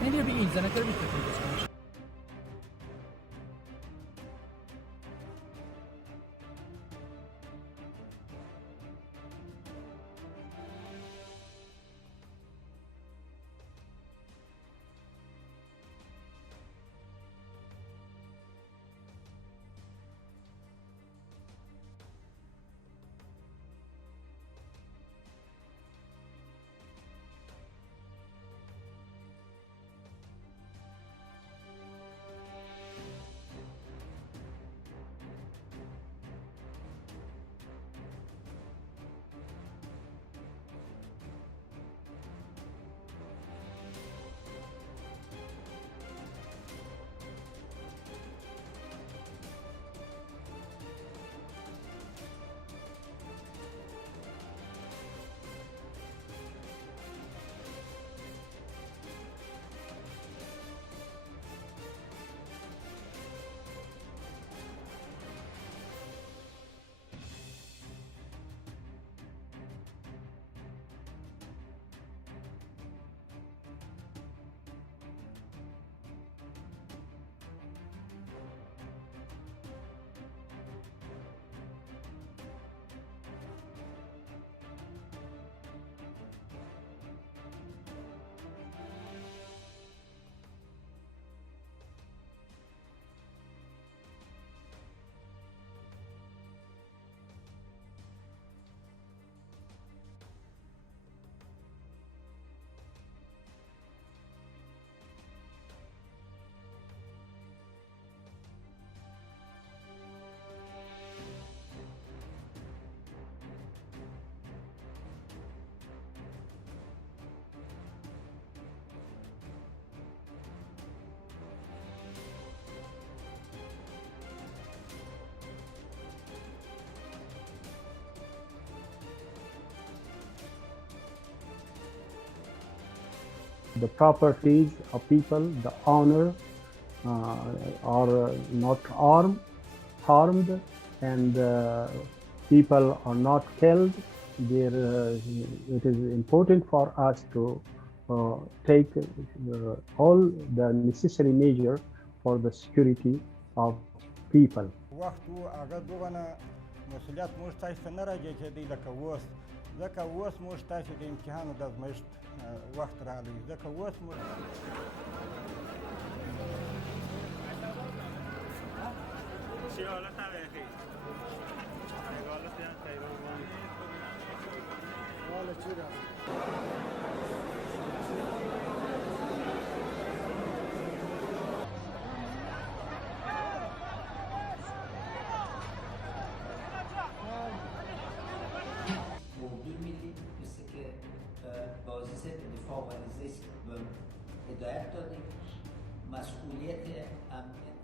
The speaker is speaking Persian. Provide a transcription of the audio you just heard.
Meglio vinza, ne credo che the properties of people, the honor are not harmed, and people are not killed. It is important for us to take all the necessary measure for the security of people. وخت هغه دغه مسؤلیت موږ تاسو ته نه راځي چې دی لکه اوس ځکه اوس موږ تاسو د امتحان د ازمایښت وخت راغلی ځکه اوس موږ موضوع ملی مثل که بازیس دفاع و ریزش هدایت دادیم مسئولیت امنیت